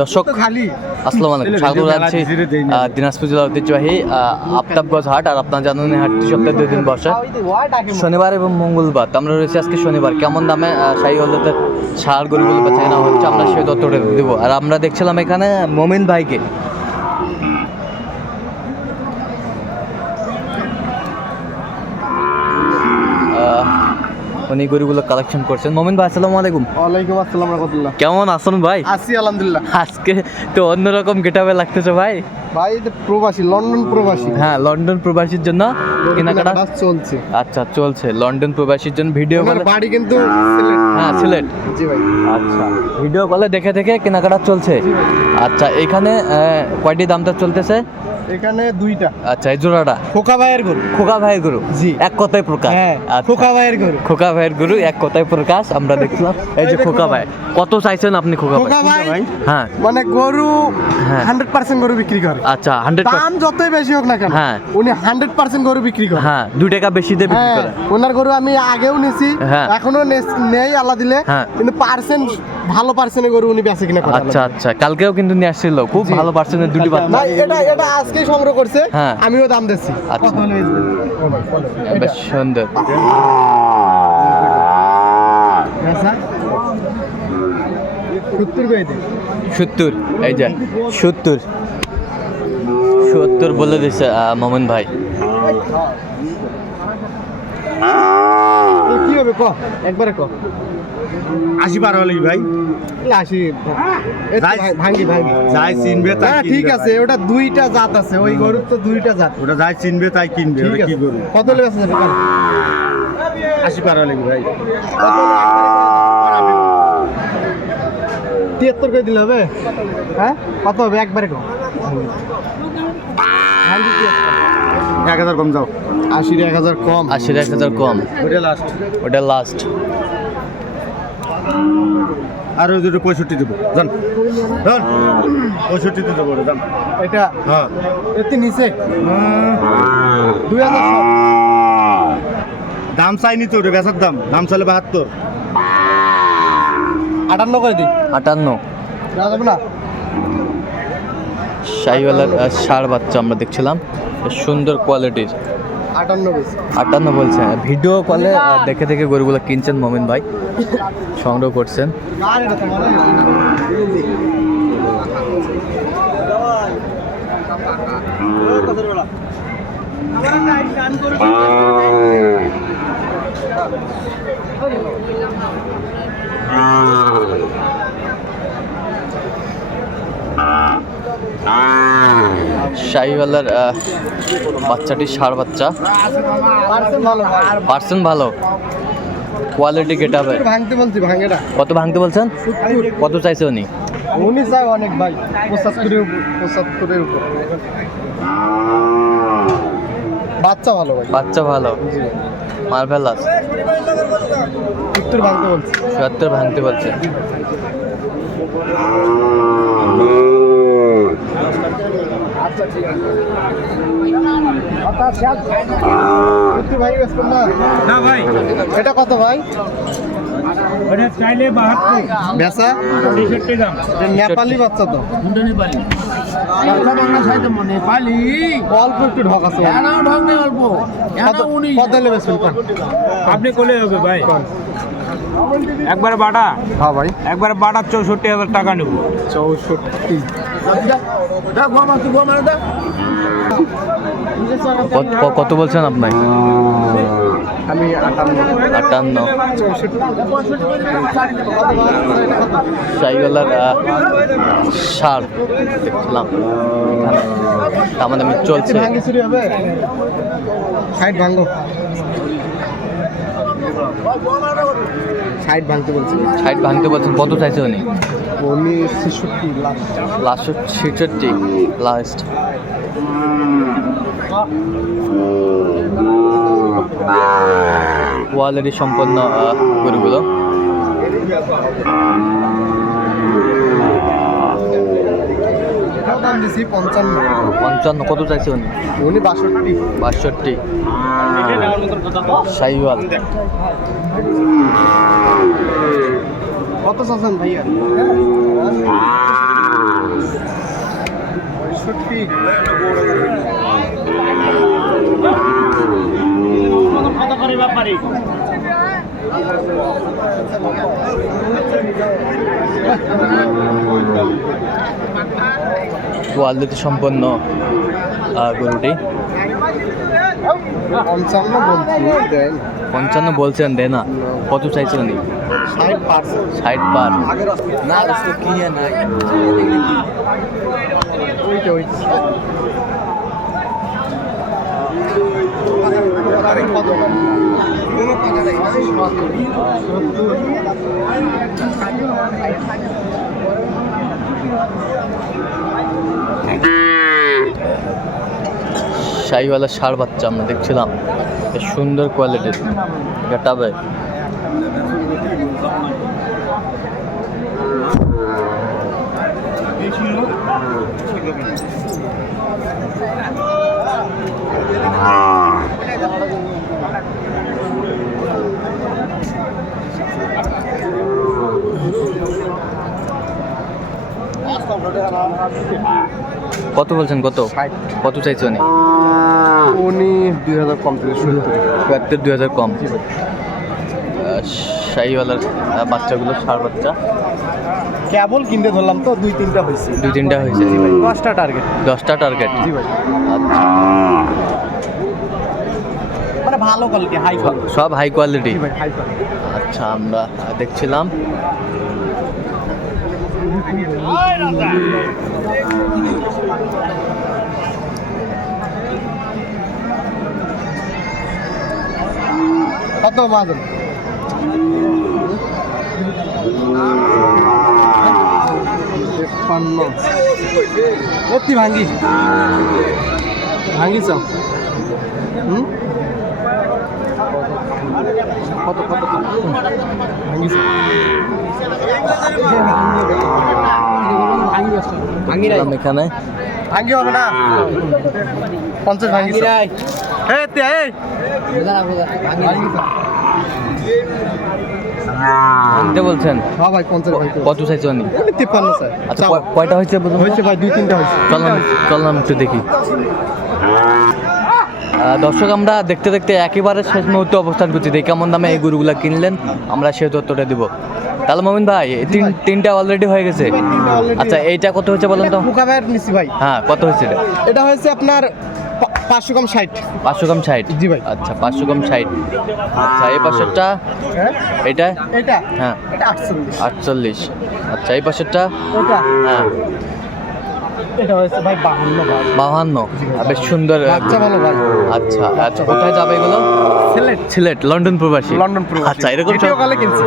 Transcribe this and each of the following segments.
দর্শক আসসালাম আলাইকুম। স্বাগত জানাচ্ছি দিনাজপুর জেলা ঐতিহ্যবাহী আফতাবগঞ্জ হাট। আর আপনার জানেন হাট হাটটি সপ্তাহে দুই দিন বসে। শনিবার এবং মঙ্গলবার। তো আমরা রয়েছি আজকে শনিবার। কেমন দামে শাহী হলতে সার গরুগুলো বেচা কেনা হচ্ছে আমরা সেই তথ্যটা দেবো। আর আমরা দেখছিলাম এখানে মমিন ভাইকে। উনি গরুগুলো কালেকশন করছেন। মমিন ভাই আসসালামু আলাইকুম। ওয়ালাইকুম আসসালাম রহমতুল্লাহ। কেমন আছেন ভাই? আছি আলহামদুলিল্লাহ। আজকে তো অন্যরকম গেটাবে লাগতেছে ভাই। ভাই প্রবাসী লন্ডন প্রবাসী। হ্যাঁ লন্ডন প্রবাসীর জন্য কেনাকাটা চলছে। আচ্ছা চলছে। লন্ডন প্রবাসীর জন্য ভিডিও কলে বাড়ি কিন্তু হ্যাঁ সিলেট। জি ভাই। আচ্ছা ভিডিও কলে দেখে দেখে কেনাকাটা চলছে। আচ্ছা এখানে কয়টি দামটা চলতেছে? এখানে দুইটা। আচ্ছা এই জোড়াটা? খোকা ভাইয়ের গরু। খোকা ভাইয়ের গরু? জি। এক কথায় প্রকাশ। হ্যাঁ আচ্ছা। খোকা ভাইয়ের গরু। খোকা ভাইয়ের গরু এক কথায় প্রকাশ আমরা দেখলাম। এই যে খোকা ভাই কত চাইছেন আপনি খোকা ভাই? হ্যাঁ। মানে গরু হ্যাঁ। হান্ড্রেড পার্সেন্ট গরু বিক্রি করে। আচ্ছা হান্ড্রেড দাম যতই বেশি হোক না কেন হ্যাঁ। উনি হান্ড্রেড পার্সেন্ট গরু বিক্রি করে। হ্যাঁ দুই টাকা বেশি দিয়ে বিক্রি হ্যাঁ করে ওনার গরু আমি আগেও নিছি হ্যাঁ। এখনও নেই আল্লাহ দিলে হ্যাঁ। কিন্তু পার্সেন্ট ভালো পার্সেন্টের গরু উনি বেঁচে কিনা আচ্ছা আচ্ছা কালকেও কিন্তু নিয়ে আসছিল খুব ভালো পার্সেন্টের দুটি না বাচ্চা। এটা এটা আজকেই সংগ্রহ করছে হ্যাঁ। আমিও দাম দিচ্ছি। আচ্ছা। বেশ সুন্দর। বেচা? সত্তর এই যে সত্তর। সত্তর বলে দিচ্ছে মোমেন ভাই। কি হবে ক? একবারে ক। আশি পার হলি ভাই এ আশি ভাঙ্গি ভাঙ্গি। যাই চিনবে তাই হ্যাঁ ঠিক আছে ওটা দুইটা জাত আছে ওই গরুর তো দুইটা জাত। ওটা যাই চিনবে তাই কিনবে ঠিক ওটা কি আছে। করব কত যাবে? বল। আশি পার হলি ভাই? তিয়াত্তর করে দিলে হবে? হ্যাঁ? কত হবে? একবারে কম। এক হাজার কম যাও। আশির এক হাজার কম। আশির এক হাজার কম। ওটা লাস্ট ওটা লাস্ট আর ওই দুটো পঁয়ষট্টি দেবো। জান। জান। পঁয়ষট্টিতে দেবো দাম এটা? হ্যাঁ। এতে নিচে? দুই হাজার ষাট। দাম চাইনি তো ওটা বেচার দাম। দাম চাইলে বাহাত্তর। আটান্ন করে দিই। আটান্ন। না? শাহিওয়ালার ষাঁড় বাচ্চা আমরা দেখছিলাম। সুন্দর কোয়ালিটির। আটান্ন বলছে। ভিডিও কলে দেখে দেখে গরুগুলো কিনছেন মোমিন ভাই। সংগ্রহ করছেন। তোমার শাহিওয়ালার বাচ্চাটি ষাঁড় বাচ্চা। পার্সেন্ট। ভালো। কোয়ালিটি গেট হবে ভাঙতে বলছি ভাঙেটা কত ভাঙতে বলছেন? কত চাইছে উনি? উনি চাই অনেক ভাই পঁচাত্তরের উপর পঁচাত্তরের উপর। বাচ্চা ভালো ভাই। বাচ্চা ভালো। মার্ভেলাস। সত্তর ভাঙতে বলছি। সত্তর ভাঙতে বলছে আচ্ছা ঠিক আছে সত্তর ভাই বেচবেন না না ভাই। এটা কত ভাই? ওটা চাইলে বাহাত্তর। বেচা? তেষট্টি দাম। নেপালি বাচ্চা তো। অল্প একটু ঢক আছে। কত? আপনি কোলে হবে ভাই। একবার বাটা হ্যাঁ ভাই। একবার বাটা চৌষট্টি হাজার টাকা নেব। চৌষট্টি। কত- বলছেন আপনি? আটান্ন। চৌষট্টি দেখছিলাম এখানে দামাদামি চলছে। সাইড ভাঙতে বলছে। ষাট ভাঙতে বলছেন কত চাইছে উনি? উনি ছেষট্টি লাস্ট লাস্ট ছেষট্টি লাস্ট কোয়ালিটি সম্পন্ন গরুগুলো। দাম দিছি পঞ্চান্ন। পঞ্চান্ন। কত চাইছে উনি? উনি বাষট্টি। বাষট্টি। শাহিওয়াল কত চাচ্ছেন ভাইয়া? কোয়ালিটি সম্পন্ন গরুটি। পঞ্চান্ন বলছি পঞ্চান্ন বলছেন দে না। কত চাইছিলেন ষাট পার্সেন্ট। ষাট পার। না কিনে নাই। ওইটা। শাহিওয়ালা সার বাচ্চা আমরা দেখছিলাম। সুন্দর কোয়ালিটির। গেটাবে কত বলছেন কত? কত চাইছে উনি? উনি দুই হাজার কম কয়েকটা দুই হাজার কম। শাহিওয়ালার বাচ্চাগুলো সার বাচ্চা? কেবল কিনতে ধরলাম তো দুই তিনটা হয়েছে। দুই তিনটা হয়েছে দশটা টার্গেট দশটা টার্গেট জি ভাই। আচ্ছা। মানে ভালো কোয়ালিটি হাই সব হাই কোয়ালিটি আচ্ছা আমরা হাই কোয়ালিটি আচ্ছা আমরা আহ, দেখছিলাম কত মাজন তেপ্পান্ন অতি ভাঙ্গি ভাঙ্গিছ হুম কত কত কত ভাঙ্গিছ এখানে। ভাঙ্গি হবে না? পঞ্চাশ ভাঙ্গি আনতে বলছেন? হ্যাঁ ভাই পঞ্চাশ কত চাইছো নি তিপ্পান্ন স্যার আচ্ছা কয়টা হয়েছে বলুন? তো? হয়েছে ভাই দুই তিনটা হয়েছে। চললাম চললাম একটু দেখি। দর্শক আমরা দেখতে দেখতে একেবারে শেষ মুহূর্তে অবস্থান করছি। দেখি কেমন দামে এই গরুগুলা কিনলেন। আমরা সে তথ্যটা দিব। তাহলে মমিন ভাই তিন তিনটা অলরেডি হয়ে গেছে। আচ্ছা এইটা কত হচ্ছে বলেন তো? নিছি ভাই। হ্যাঁ কত হয়েছে এটা? এটা হয়েছে আপনার পাঁচশো কম ষাট। পাঁচশো কম ষাট? জি ভাই। আচ্ছা পাঁচশো কম ষাট। আচ্ছা এই পাশেরটা? হ্যাঁ? এটা এটা হ্যাঁ। আটচল্লিশ। আটচল্লিশ। আচ্ছা এই পাশেরটা? হ্যাঁ। এটা হয়েছে ভাই বাহান্ন বাহান্ন? বেশ সুন্দর। বাচ্চা ভালো ভাই। আচ্ছা আচ্ছা কোথায় যাবে এগুলো? সিলেট। সিলেট লন্ডন প্রবাসী। লন্ডন প্রবাসী। আচ্ছা এরকম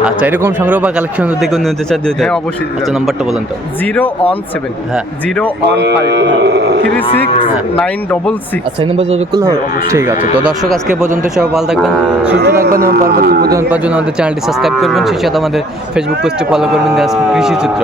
আচ্ছা এরকম সংগ্রহ বা কালেকশন দেখে নিতে চাই দিতে হ্যাঁ, অবশ্যই আচ্ছা নাম্বারটা বলেন তো। Zero one seven. হ্যাঁ। Zero one five. Three six হ্যাঁ। Nine double six. আচ্ছা এই নাম্বার যোগাযোগ করলে ঠিক আছে। তো দর্শক আজকে পর্যন্ত সবাই ভালো থাকবেন সুস্থ থাকবেন এবং পরবর্তী পর্যন্ত আমাদের চ্যানেলটি সাবস্ক্রাইব করবেন। সেই সাথে আমাদের ফেসবুক পেজটি ফলো করবেন কৃষি চিত্র